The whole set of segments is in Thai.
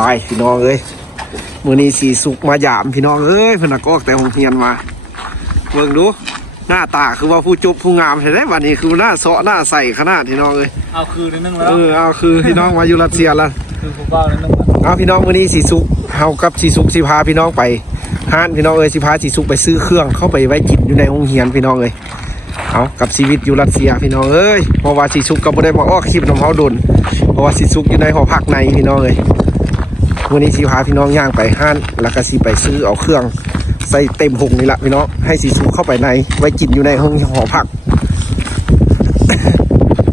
ไปพี่น้องเอ้ยมื้อนี้สีสุกมาหยามพี่น้องเอ้ยเพิ่นน่ะก็ออกแต่โรงเรียนมาเบิ่งดูหน้าตาคือว่าผู้จบผู้งามใช่ไหมวันนี้คือหน้าเสาะหน้าใสขนาดพี่น้องเอ้ยเอาคือนิดนึงแล้วเอาคือพี่น้องมาอยู่รัสเซียแล้วคือผู้บ้านิดนึงเอาพี่น้องมื้อนี้สีสุกเฮากับสีสุกสิพาพี่น้องไปห้านพี่น้องเอ้ยสิพาสีสุกไปซื้อเครื่องเข้าไปไว้กินอยู่ในโรงเรียนพี่น้องเอ้ยเอากับชีวิตอยู่รัสเซียพี่น้องเอ้ยเพราะว่าสีสุกก็บ่ได้มาออกคลิปนำเฮาดนเพราะว่าสีสุกอยู่ในหอพักในพี่น้องเอ้ยวันนี้สิพาพี่น้องย่างไปห้านแล้วก็สิไปซื้อเอาเครื่องใส่เต็มหงนี่แหละพี่น้องให้สีสุกเข้าไปในไว้กินอยู่ในห้องหอพัก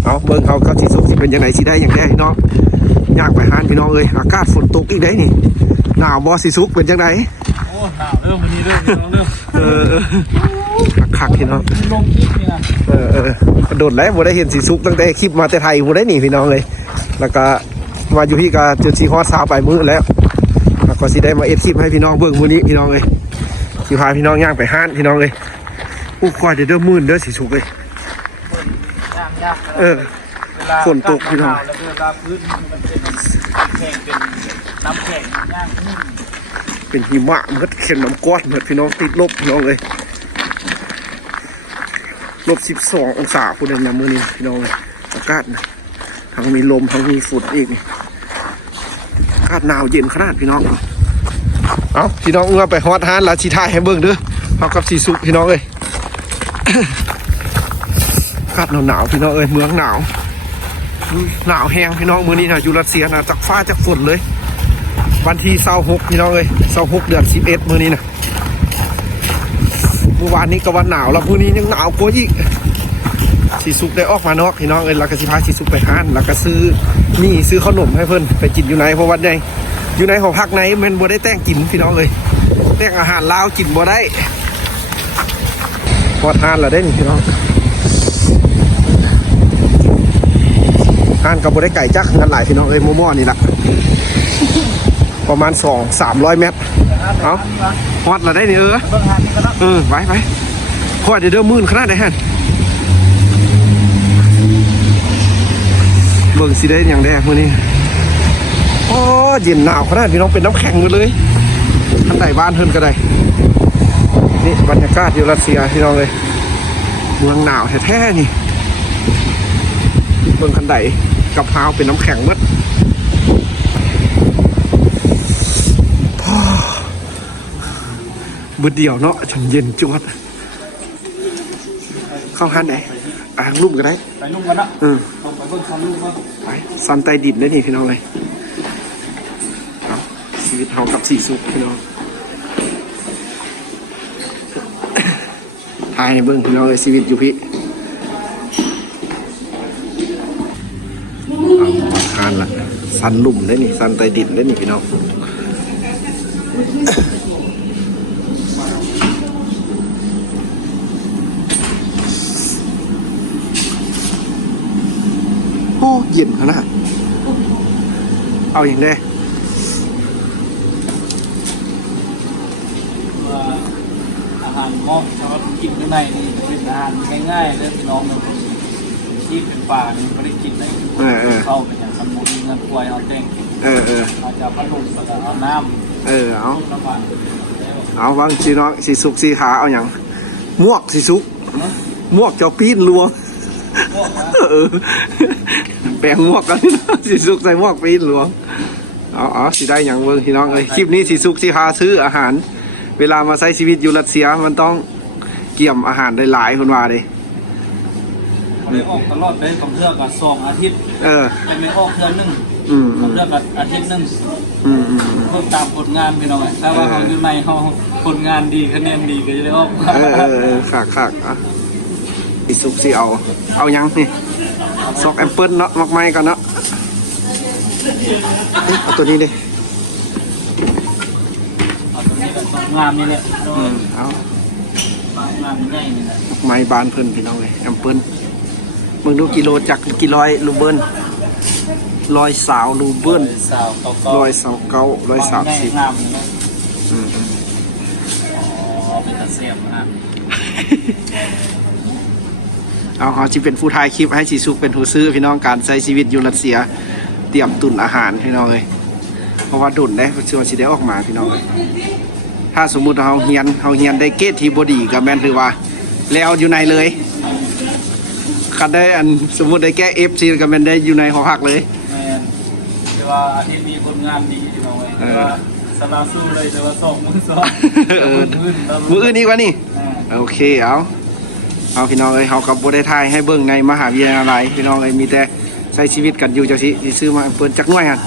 เอาเบิ่งเขาก็สีสุกสิเป็นยังไงสิได้อย่างแน่พี่น้องย่างไปห้านพี่น้องเอ้ยอากาศฝนตกอีกได้นี่หนาวบ่สีสุกเป็นยังไงโอ้หนาวเริ่มวันนี้เริ่มพี่น้องเริ่มคักพี่น้องลงคลิปนี่นะโดดแล้วบ่ได้เห็นสีสุกตั้งแต่คลิปมาแต่ไทยบ่ได้นี่พี่น้องเลยแล้วก็มาอยู่พี่ก็จนสีฮอดสาวไปมื้อแล้วก็สิได้มาเอฟคลิปให้พี่น้องเบิ่งมื้อนี้พี่น้องเลยสิพาพี่น้องย่างไปห้านพี่น้องเลยอู้ควายเด้อมื่นเด้อสีสุกเลยยากฝนตกพี่น้องแล้วเวลาพื้นมันเป็นแข็งเป็นน้ำแข็งย่างเป็นหิมะมันก็เข็นน้ำก้อนเหมือนพี่น้องติดลบพี่น้องเลย-12 องศาพูดเลยนะมื้อนี้พี่น้องเลยอากาศทั้งมีลมทั้งมีฝนอีกนี่อากาศหนาวเย็นขนาดพี่น้องเอาพี่น้องเมื่อไปฮอตฮานลาชิทายให้เบิ่งเด้อเอากับสีสุกพี่น้องเอ้ย อากาศหนาวพี่น้องเอ้ยเมืองหนาวแห้งพี่น้องมื้อนี้นะอยู่รัสเซียนะจากฟ้าจากฝนเลยวันที่26พี่น้องเอ้ย26 เดือน 11มื้อนี้นะเมื่อวานนี้ก็วันหนาวแล้วมื้อนี้ยังหนาวกว่าอีกสีสุกได้ออกมานอกพี่น้องเอ้ยแล้วก็สิพาสีสุกไปห้านแล้วก็ซื้อขนมให้เพิ่นไปกินอยู่ในเพราะว่าได้อยู่ในหอพักในมันบ่ได้แต่งกินพี่น้องเลยแต่งอาหารลาวกินบ่ได้พอทานแล้วได้นี่พี่น้องทานกับบ่ได้ไก่จักงานหลายพี่น้องเอ้ยมั่วๆนี่ล่ะประมาณ 200-300 เมตรเอาฮอดแล้วได้นี่ไปฮอดเด้อมื่นขนาดไหนฮะเบิ่งสิได้อย่างแรกมื้อนี้โอ้เย็นหนาวขนาดพี่น้องเป็นน้ำแข็งหมดเลยท่านใดบ้านเพิ่นก็ได้นี่บรรยากาศอยู่รัสเซียพี่น้องเลยเมืองหนาวแท้ๆนี่เบิ่งคันใดกับพาวเป็นน้ำแข็งหมดบึดเดียวเนาะฉันเย็นจวดเข้าห้านไหนอ่างลุ่มก็ได้ไปลุ่มกันนะไปเบิ่งซันลุ่มมาไปซันใต้ดินได้นี่พี่น้องเลยชีวิตเฮากับสีสุกพี่น้องทายเบิ่งพี่น้องเลยชีวิตอยู่พี่ทานละซันลุ่มได้นี่ซันใต้ดินได้นี่พี่น้องโอ้เย็นขนาดเอาอย่างได้อาหารหม้อชอบกินข้างในนี่เป็นอาหารง่ายๆเลยพี่น้องเราชีพเป็นป่านี่ไม่ได้กินได้เข้าเป็นอย่างสมุนเงินกล้วยเอาแจ้งอาจจะพัดลมแล้วก็เอาน้ำเอาวางสีน้องสีสุกสีขาเอาอย่างมวกสีสุกมวกเจ้าปีนลวงแปลงมวกกันสีสุกใส่มวกปีนลวงเอาสีได้อย่างเบิ่งพี่น้องเลยคลิปนี้สีสุกสีขาซื้ออาหารเวลามาใช้ชีวิตอยู่รัสเซียมันต้องเกี่ยมอาหารได้หลายคนว่าเลยไม่ออกตลอดเลยกับเพื่อกับ2 อาทิตย์จะไม่ออกเดือนนึงกับเพื่อกับอาทิตย์นึงเพิ่มตามผลงานพี่น้องถ้าว่าเขาอยู่ในเขาผลงานดีคะแนนดีก็จะได้ออกขาดสีสุกสีเอายังนี่ซอกแอปเปิ้ลเนาะมักไม้กันเนาะเอาตัวนี้ดิงามนี่แหละเอางามง่ายนี่แหละไม้บานเพิ่นพี่น้องเลยแอปเปิ้ลมึงดูกิโลจักกี่ร้อยรูเบิล100รูเบิล129 130เป็นตะเสียบนะเอาที่เป็นผู้ถ่ายคลิปให้สีสุกเป็นผู้ซื้อพี่น้องการใช้ชีวิตอยู่รัสเซียเตรียมตุนอาหารพี่น้องเลย ราะว่าดุนได้เชื่อว่าสิได้ออกมาพี่น้องเลยถ้าสมมุติเฮาเฮียนได้เกรดที่บ่ดีก็แม่นถือว่าแล้วอยู่ในเลยคันได้อันสมมุติได้แก้ FC ก็แม่นได้อยู่ในหอพักเลย แต่ว่าอาทิตย์นี้ผลงานดีพี่น้องแต่ว่าสลาสู้เลยแต่ว่าสองมือสอง มืออื่นอีกวะนี่โอเคเอาพี่น้องเอ้ยเฮากับบ่ได้ทายให้เบิ่งในมหาวิทยาลัยพี่น้องเอ้ยมีแต่ใช้ชีวิตกันอยู่จังซี่สิซื้อมาเปิ้นจักหน่วยหั่น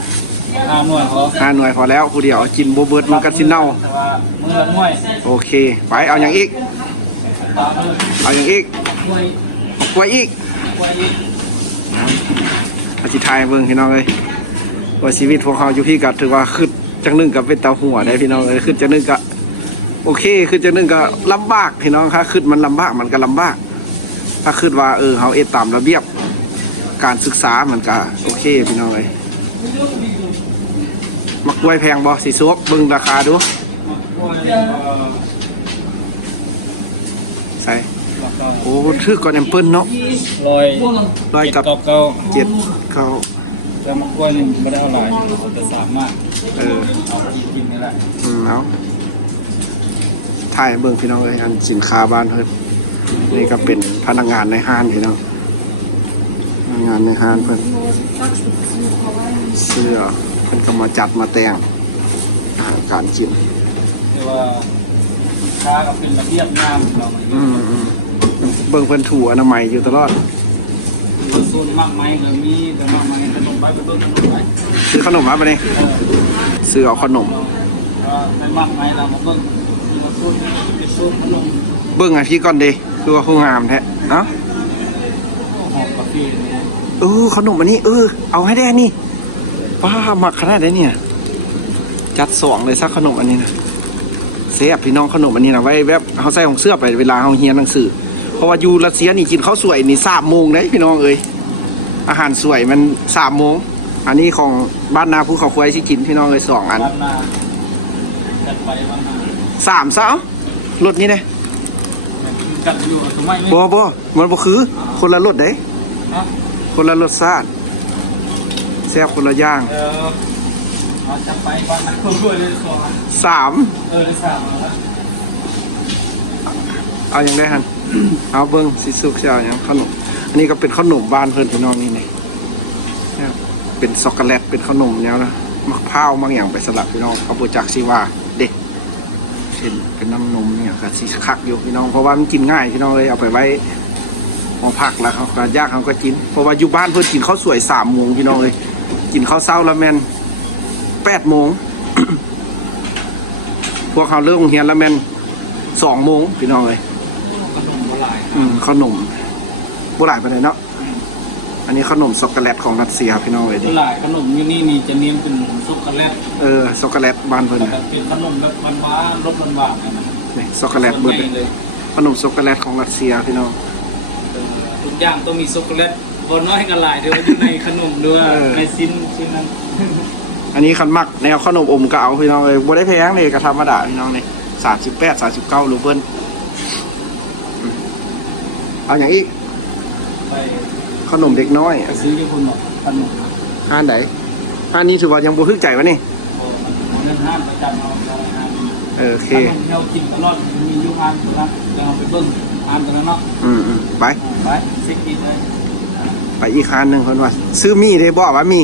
5 หน่วยพอ 5หน่วยพอแล้วผู้เดียวกินบ่เบิดมันก็สิเน่า แต่ว่ามือละหน่วย โอเคไปเอาอย่างอีก ตามเลย เอาอย่างอีก หน่วย กล้วยอีก กว่าอีก อาสิทายเบิ่งพี่น้องเอ้ยว่าชีวิตพวกเขาอยู่พี่ก็ถือว่าขึ้นจังหนึงก็เป็นตาหัวได้พี่น้องเอ้ยขึ้นจังหนึงก็โอเคขึ้นจังหนึงก็ลำบากพี่น้องครับขึ้นมันลำบากมันก็ลำบากถ้าขึ้นว่าเฮาเอ็ดตามระเบียบการศึกษามันก็โอเคพี่น้องเอ้ยมักกล้วยแพงบ่สิซวกเบิ่งราคาดู กว่าอีก ใส่โอ้ถือก่อนแอมเปิ้ลเนาะ ร้อย กับ เก้า 7เขา แต่มะกล้วยนี่ไม่ได้เท่าไหร่เราจะสามารถ เอาไปกินนี่แหละ เอาถ่ายเบิ่งพี่น้องเลยอันสินค้าบ้านเพิ่นนี่ก็เป็นพนักงานในห้างพี่น้องพนักงานในห้างเพิ่นเสื้อเพิ่นก็มาจัดมาแต่งอาหารการกิน เรียกว่าค้าก็เป็นระเบียบงามเรา เบิ่งเพิ่นถูอนามัยอยู่ตลอด โซนมากไม้ก็มีแต่มากไม้ขนมไปเป็นต้นขนมไป ซื้อขนมมาปะนี่ซื้อเอาขนม เป็นมากไม้เรามาต้นมีมาต้นเป็นโซนขนม เบิ่งอ่ะพี่ก่อนดิคือว่าผู้งามแท้เนาะ หอมกาแฟ ขนมอันนี้เอาให้ได้นี่ป้าหมักขนาดได้เนี่ยจัด2เลยซักขนมอันนี้นะเสียบพี่น้องขนมอันนี้นะไว้แบบเขาใส่ของเสื้อไปเวลาเขาเฮียนหนังสือเพราะว่าอยู่รัสเซียนี่กินข้าวสวยนี่3 โมงเลยพี่น้องเอ้ยอาหารสวยมัน3 โมงอันนี้ของบ้านนาภูเขาควายที่กินพี่น้องเอ้ย2 อัน บ้านนาจัดไปบ้านนา 3ซะรถนี้เลย กัดอยู่ทำไมไม่ บ่มันบ่คือคนละรถเด้ ฮะ คนละรสชาติแซ่บคนละอย่าง เราจะไปบ้านนาด้วยเลยสอง 3 ได้สามแล้ว เอาอย่างได้ฮัน เอาเบิ้งสิสุกเชียวอย่างขนมอันนี้ก็เป็นขนมบ้านเพื่อนพี่น้องนี่นี่เป็นช็อกโกแลตเป็นขนมแนวนะมะพร้าวบางอย่างไปสลับพี่น้องเอาโปรจักซีว่าเด็กเป็นน้ำนมเนี่ยก็สิคักอยู่พี่น้องเพราะว่ามันกินง่ายพี่น้องเลยเอาไปไว้หอผักแล้วเขาก็ยากเขาก็กินเพราะว่าอยู่บ้านเพื่อนกินข้าวสวย3 โมงพี่น้องเลยกินข้าวเช้าแล้วแมน8 โมง พวกเขาเลิกโรงเรียนแล้วแมน2 โมงพี่น้องเลย ขนมโบราณ ขนมโบราณไปเลยเนาะอันนี้ขนมช็อกโกแลตของรัสเซียพี่น้องเลย โบ ดิ ราณขนมที่นี่จะเน้นเป็นช็อกโกแลต ช็อกโกแลตบ้านเพิ่น แต่เป็นขนมแบบหวานๆรสหวานๆนะ นี่ช็อกโกแลตเบิดเลยขนมช็อกโกแลตของรัสเซียพี่น้อง ทุกอย่างต้องมีช็อกโกแลตบนน้อยกันหลายเดี๋ยวอยู่ในขนมด้วยในชิ้นนั้น อันนี้คันมักแนวขนมอมก็เอาพี่น้องเลยบ่ได้แพงเลยก็ธรรมดาพี่น้องเลย38 39รูเบิลเอาอย่างอีก ไป ขนมเด็กน้อย ไปซื้อที่คนบอกขนม ห้านไหนห้านนี้ถือว่ายังบ่ทึกใจวะนี่ เงินห้างประจำเราห้าง โอเค ขนมเรากินตลอดมียุคห้างตรงนั้นเราไปเบิ้งห้างตรงนั้นเนาะ ไป ไปซิกกินเลย ไปอีกห้านหนึงเพิ่นว่าซื้อมีได้บ่ว่ามี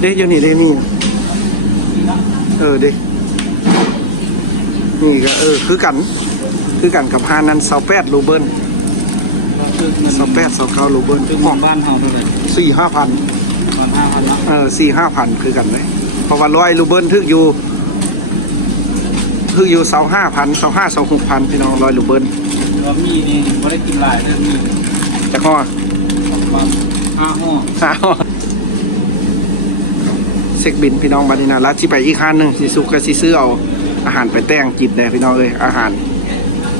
เด้อยู่นี่เด้มีเด้นี่ก็คือกันกับห้านนั้น28รูเบิล 28 29รูเบิล คือ ห้อง บ้านเฮาเท่าไหร่ 4-5 พัน ตอน5,000ละ 4-5 พันคือกันเลยเพราะว่า100รูเบิลถึกอยู่25,000 26,000พี่น้อง100รูเบิล แล้วมีนี่บ่ได้กินหลายเรื่องมี แต่ข้อ 5 ห่อ เซ็กบินพี่น้องบัดนี้นะแล้วสิไปอีกห้านหนึงสิสุกก็สิซื้อเอาอาหารไปแต่งกินได้พี่น้องเอ้ยอาหาร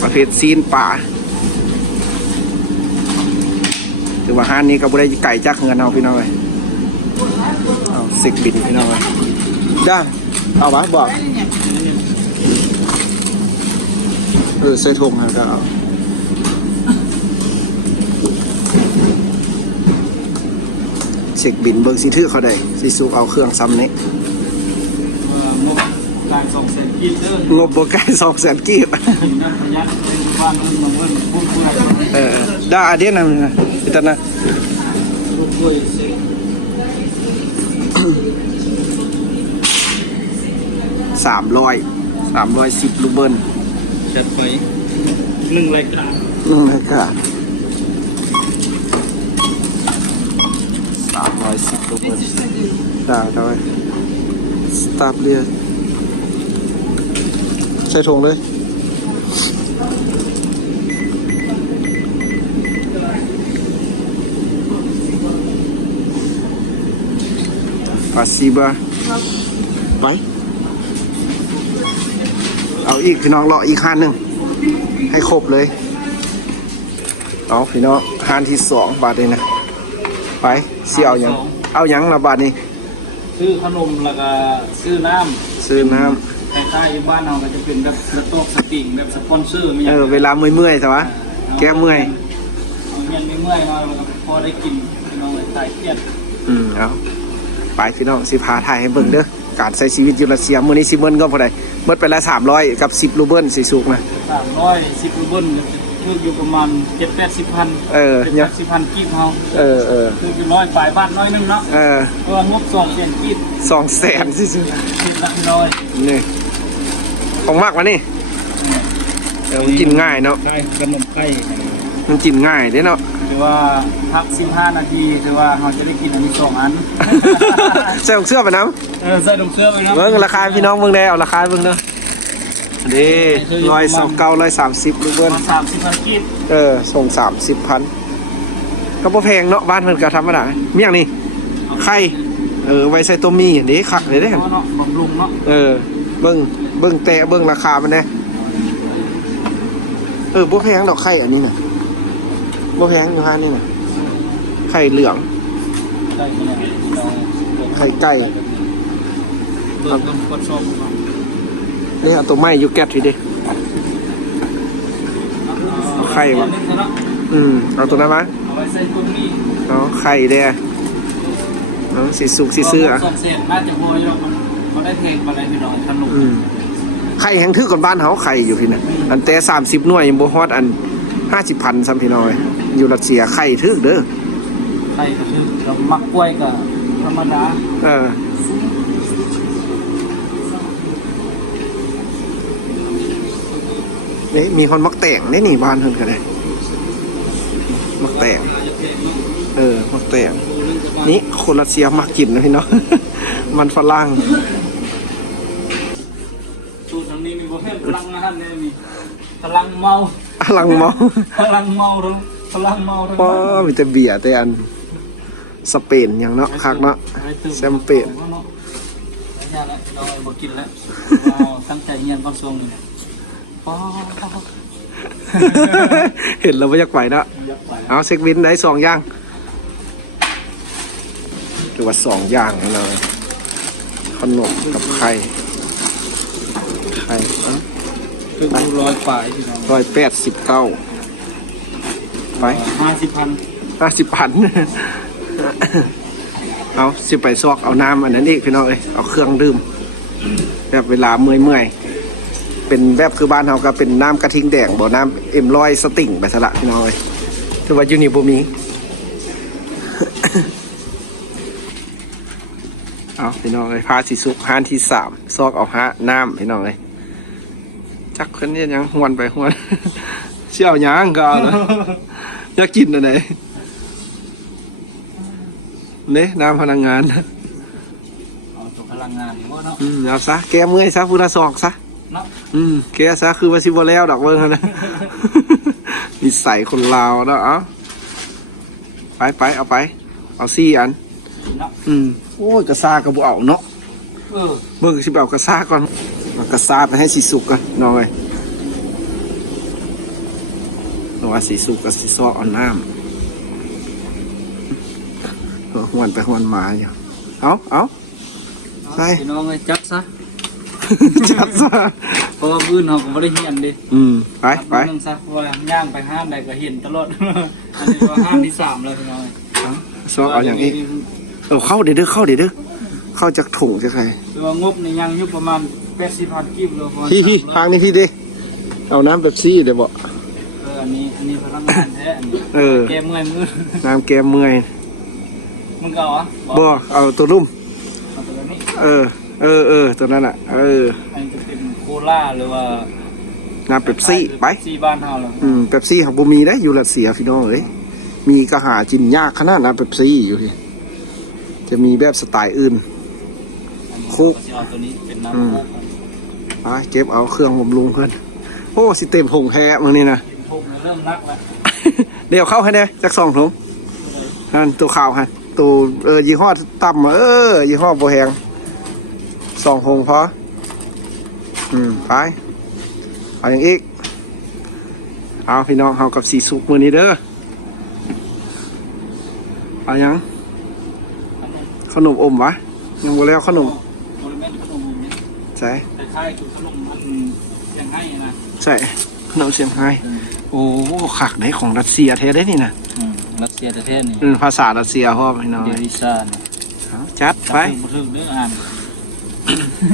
ประเภทซีนป่าถือว่าห้านนี้ก็บ่ได้ไก่จักเงินเอาพี่น้องเอ้ยเอาเซ็กบินพี่น้องเอ้ยได้เอาวะบอกใส่ถุงก็เอาเซ็กบินเบิ่งสิถือเขาได้สิสุกเอาเครื่องซ้ำนี้ งบการส่งเสร็จกินเด้อง บบ่ใกล้200,000กีบ กินน้ำพยัญเป็นบ้านเมืองพูดคุย ได้อาเดียนนั่นนะพี่ตานะ พูดคุยเสร็จ 310ลูกเบิ้ล จัดไป1 รายการ แล้วก็310ลูกเบิ้ลได้ไว้สตาร์เรียใส่ถุงเลยปาซิบะไปเอาอีกพี่น้องรออีกคันหนึ่งให้ครบเลยเอาพี่น้องคันที่2บาทเลยนะไปเสี่ยวยังเอายังละบาทนี้ ซื้อขนมแล้วก็ซื้อน้ำ ซื้อน้ คล้ายๆบ้านเราก็จะเป็นแบบกระโตกสติงแบบสปอนเซอร์ไม่ ำ อย่าง เวลาเมื่อยๆแต่ว่าแก้เมื่อย เมียนไม่เมื่อยมาแล้วก็พอได้กินพี่น้องเลยคลายเครียด เอาไปพี่น้องสิพาถ่ายให้เบิ่งเด้อการใช้ชีวิตอยู่รัสเซียมื้อนี้สิเบิ่นก็พอได้เบิดไปละ300กับ10รูเบิลสิสุกนะ 310รูเบิลคืออยู่ประมาณ7-80 พัน เนี่ย 7-80 กีบเฮา คืออยู่น้อยปลายบ้านน้อยนึงเนาะก็งบ200,000 กีบ 200,000สิสุก กีบละน้อย นี่ของมากวะนี่มันกินง่ายเนาะ ได้ขนมไข่ มันกินง่ายเด้เนาะ ถือว่าพัก15 นาทีถือว่าเราจะได้กินอันนี้2 อัน ใส่ของเสื้อไปน้ ใส่ลงเครื่องไปนะ ำเบิ่งราคาพี่น้องเบิ่งได้เอาราคาเบิ่งเนาะนี่129 130รูเบิล 30,000 กีบ ส่ง30,000ก็บ่แพงเนาะบ้านเพิ่นก็ธรรมดามีหยังนี่ไข่ไว้ใส่ตัวมีเด้คักเลยเด้ เนาะบำรุงเนาะ เบิ่งแต่เบิ่งราคามันแน่บ่แพงดอกไข่อันนี้น่ะบ่แพงอยู่ฮะนี่น่ะไข่เหลือง ได้ขนาดเรา ไข่ไก่ เบิ่งกันกดชอบ นี่เอาตัวไม้อยู่แก๊สทีเด้เอาไข่มาเอาตัวนั้นมา เอาไว้ใส่ตุ้มนี่ เอาไข่เด้เอาสิสุกสิซื้ออ่ะ สองเศษน่าจะพออยู่มันได้เพลงอะไรพี่น้องขนม ไข่แห้งถือก่อนบ้านเฮาไข่อยู่พี่น่ะอันแต่30หน่วยยังบ่ฮอดอัน50,000ซ้ำพี่น้อยอยู่รัสเซียไข่ถือเด้อ ไข่ก็คือเรามักกล้วยกับธรรมดา นี่มีคนมักแต่งนี่บ้านเพิ่นก็ได้มักแต่งมักแต่งนี่คนรัสเซียมักกินนะพี่น้อง มันฝรั่ง สูตรทางนี้มีบ่เห็นพลังงานเลยมีพลังเมา พลังเมา พลังเมาทั้งพลังเมาทั้ง ป้อมีแต่เบียร์แต่อันสเปนอย่างเนาะคักเนาะแชมเปญ เราบ่กินแล้วตั้งใจเรียนความทรงนี่ป้อ เห็นแล้วไม่อยากไปเนาะเอาเช็คบินได้2 อย่างถือว่า2 อย่างเลยขนมกับไข่คือ100 ปลายพี่น้อง189ไป 50,000 50,000 เอาสิไปซอกเอาน้ำอันนั้นอีกพี่น้องเอ้ยเอาเครื่องดื่มแบบเวลาเมื่อยเป็นแบบคือบ้านเราก็เป็นน้ำกระทิงแดงบ่น้ำM100สติ่งไปซะละพี่น้องเอ้ยถือว่าอยู่นี่บ่มี เอาพี่น้องเอ้ยพาสิสุกฮานที่3ซอกเอาน้ำพี่น้องเอ้ยจักคนนี้ยังหวนไปหวน เชี่ยวหยังก็เอาละ อยากกินอะไรเนี่ยน้ำพลังงาน เอาตัวพลังงานบ่เนาะ เอาซะแกเมื่อยซะพุทธศอกซะ เนาะ แกซะคือว่าสิบแล้วดอกเบิ้งนะ นิสัยคนลาวเนาะเอาไปเอาไปเอา4 อัน เนาะ โอ้ยกระซ่าก็บ่เอาเนาะเบิ่งสิเอากระซ่าก่อนเอากระซ่าไปให้สิสุกก่อนน้องเอ้ยเพราะว่าสิสุกก็สิซอกเอาน้ำหวนไปหวนมาอยู่เอาใส่ พี่น้องจัดซะ จัดซะ เพราะว่าพื้นเราก็ไม่ได้เห็นดิ ไป เรื่องซะว่าย่างไปห้ามใดก็เห็นตลอด อันนี้ว่าห้ามที่3แล้วพี่น้อง ซอกเอาอย่างนี้เข้าเด้อเข้า เข้าจากถุงจะใคร หรือว่างบในยังอยู่ประมาณ80,000กิโลเลย พี่ทางนี้พี่ดิเอาน้ำเป๊ปซี่เดี๋ยวบอก อันนี้พลังงานแท้อันนี้แกเมื่อยมือ น้ำแกมเมื่อย มึงก็เอาบ่เอาตัวรุ่ม เอาตัวนี้ ตัวนั้นอ่ะอันนี้จะเป็นโคล่าหรือว่าน้ำเป๊ปซี่ไป ซี่บ้านเฮาเหรอเป๊ปซี่ของบ่มีได้อยู่รัสเซียพี่น้องเอ้ยมีก็หาจินยากขนาดน้ำเป๊ปซี่อยู่ที่จะมีแบบสไตล์อื่นคุก เอาตัวนี้เป็นน้ำคุก ไปเก็บเอาเครื่องบำรุงเพิ่นโอ้สิเต็มผงแท้มื้อนี้นะ คุกเริ่มรักแล้ว เดี๋ยวเข้าให้ได้จัก2ถุงนั่นตัวขาวฮะตัวยี่ห้อต่ำยี่ห้อบ่แพง2ถุงพอไปเอาอย่างอีกเอาพี่น้องเฮากับสีสุกมื้อนี้เด้อเอายังขนมอมวะยังบ่แล้วขนม บริเวณขนมนี้ ใช่ คล้ายๆคือขนมมันยังให้นะ ใช่ขนมเสียงไฮ้โอ้ขักได้ของรัสเซียแท้ได้นี่นะ รัสเซียประเทศนี่ ภาษารัสเซียพ่อพี่น้อง เดลิซ่าเนี่ย จัดไป ถึงเนื้ออ่าน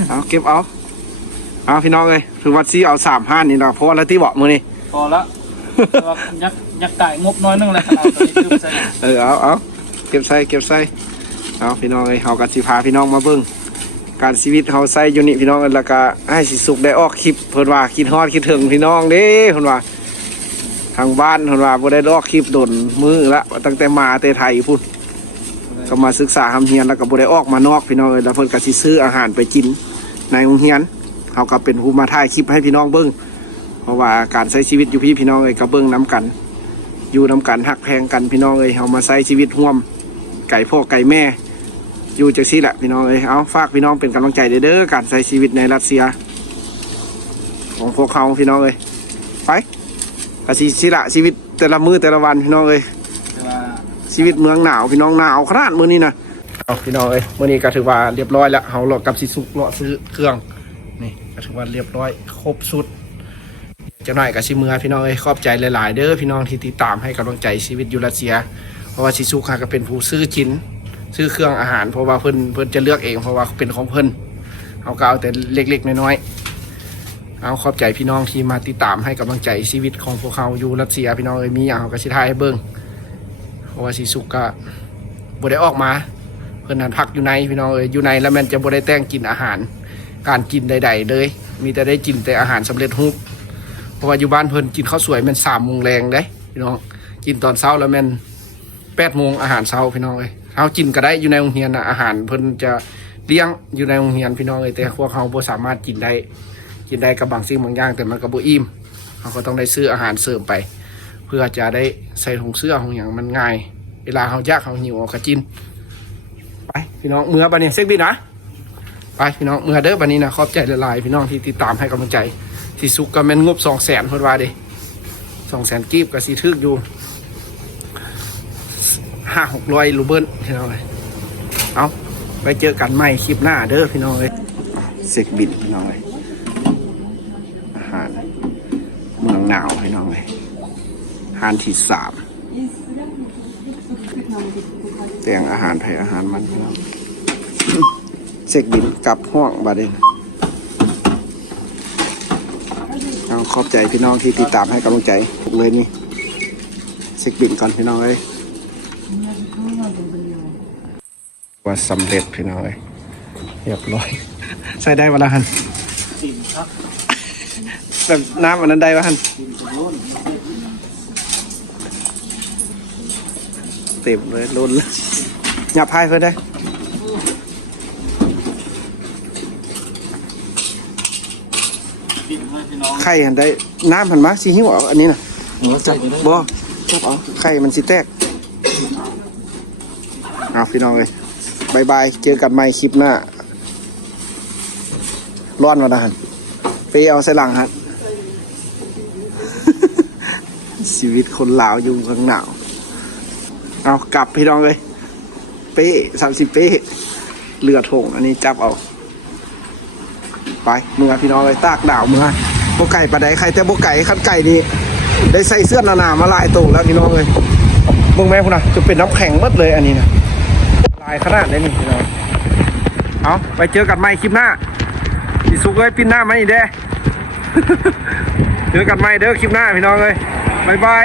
เอาเก็บเอาพี่น้องเลยถือวัดซีเอา3-5นี่เราเพราะว่าแล้วที่บอกมือนี่ พอละยักษ์ไก่งบน้อยนึงเลยขนาดตัวนี้คือใส่ เอาเก็บใส่เอาพี่น้องเลยเฮากันสิพาพี่น้องมาเบิ่งการชีวิตเฮาใส่อยู่นี่พี่น้องแล้วก็ให้สิสุกได้ออกคลิปเพิ่นว่าคิดฮอดคิดถึงพี่น้องเด้เพิ่นว่าทางบ้านเพิ่นว่าบ่ได้ออกคลิปโดนมือละตั้งแต่มาแต่ไทยพุ่นก็มาศึกษาทำเฮียนแล้วก็บ่ได้ออกมานอกพี่น้องเลยแล้วเพิ่นก็สิซื้ออาหารไปกินในโรงเรียนเฮาก็เป็นผู้มาถ่ายคลิปให้พี่น้องเบิ่งเพราะว่าการใช้ชีวิตอยู่พี่น้องเลยก็เบิ่งนํกันอยู่นํกันฮักแพงกันพี่น้องเลยเฮามาใช้ชีวิตร่วมไก่พ่อไก่แม่อยู่จังซี่แหละพี่น้องเลยเอาฝากพี่น้องเป็นกำลังใจเด้อการใช้ชีวิตในรัสเซียของพวกเขาพี่น้องเลยไปกะสิละชีวิตแต่ละมื้อแต่ละวันพี่น้องเลยชีวิตเมืองหนาวพี่น้องหนาวขนาดมื้อนี้นะเอาพี่น้องเอ้ยมื้อนี้ก็ถือว่าเรียบร้อยแล้วเฮาเลาะกับสิสุกเลาะซื้อเครื่องนี่ก็ถือว่าเรียบร้อยครบสุดจังหน่อยก็สิมื้อพี่น้องเอ้ยขอบใจหลายๆเด้อพี่น้องที่ติดตามให้กำลังใจชีวิตอยู่รัสเซียเพราะว่าสิสุกก็เป็นผู้ซื้อชิ้นซื้อเครื่องอาหารเพราะว่าเพิ่นจะเลือกเองเพราะว่าเป็นของเพิ่นเฮาก็เอาแต่เล็กๆน้อยๆเอาขอบใจพี่น้องที่มาติดตามให้กำลังใจชีวิตของพวกเขาอยู่รัสเซียพี่น้องเอ้ยมีอย่างเฮาก็สิถ่ายให้เบิ่งเพราะว่าสิสุกก็บ่ได้ออกมาเพิ่นหันพักอยู่ในพี่น้องเอ้ยอยู่ในแล้วมันจะบ่ได้แต่งกินอาหารการกินใดๆเลยมีแต่ได้กินแต่อาหารสำเร็จรูปเพราะว่าอยู่บ้านเพิ่นกินข้าวสวยมัน3 โมงแรงเด้พี่น้องกินตอนเช้าแล้วมัน8 โมงอาหารเช้าพี่น้องเอ้ยเฮากินก็ได้อยู่ในโรงเรียนน่ะอาหารเพิ่นจะเลี้ยงอยู่ในโรงเรียนพี่น้องเอ้ยแต่พวกเฮาบ่สามารถกินได้กับบางสิ่งบางอย่างแต่มันก็บ่อิ่มเฮาก็ต้องได้ซื้ออาหารเสริมไปเพื่อจะได้ใส่ถุงเสื้อของอย่างมันง่ายเวลาเฮายากเฮาหิวก็กินไปพี่น้องเมื่อบัดนี้เซ็กบินนะไปพี่น้องเมื่อเด้อบัดนี้นะขอบใจหลายๆพี่น้องที่ติดตามให้กำลังใจสิสุกก็แม่นงบ 200,000 เพิ่นว่าเด้ 200,000 กีบก็สิถึกอยู่500-600 รูเบิลพี่น้องเอ้ยเอาไปเจอกันใหม่คลิปหน้าเด้อพี่น้องเอ้ยเซ็กบินพี่น้องเอ้ยอาหารเมืองหนาวพี่น้องเอ้ยอาหารที่3แต่งอาหารไทยอาหารมันพี่น้องเซ็กบินกลับห้องบาดเดนเอาขอบใจพี่น้องที่ติดตามให้กำลังใจเลยนี่เซ็กบินก่อนพี่น้องเอ้ยว่าสำเร็จพี่น้องเอ้ยเรียบร้อยใส่ได้วันละหันแบบน้ำวันนั้นได้วะหันเต็มเลยล้นเลยหยับพายเพื่อนได้ไข่หันได้น้ำหันมาซีหิ้วเอาอันนี้นะจับบ่จับเอาไข่มันสิแตกเอาพี่น้องเลยบายบายเจอกันใหม่คลิปหน้าร้อนวันละหันไปเอาใส่หลังฮะ ชีวิตคนลาวอยู่ข้างหนาวเอากลับพี่น้องเลยเป๊ะ30 เป๊ะเรือถงอันนี้จับเอาไปเมื่อพี่น้องเลยตากหนาวเมื่อโบไก่ปลาไดไข่แต่โบไก่ขันไก่นี่ได้ใส่เสื้อหนาๆมาลายโตแล้วพี่น้องเลยมึงแม่คุณนะจะเป็นน้ำแข็งหมดเลยอันนี้นะลายขนาดนี้นี่พี่น้อง เอาไปเจอกันใหม่คลิปหน้าสีสุกเอ้ยปิ้นหน้ามาอีกเด้ เจอกันใหม่เด้อคลิปหน้าพี่น้องเอ้ยบ๊ายบาย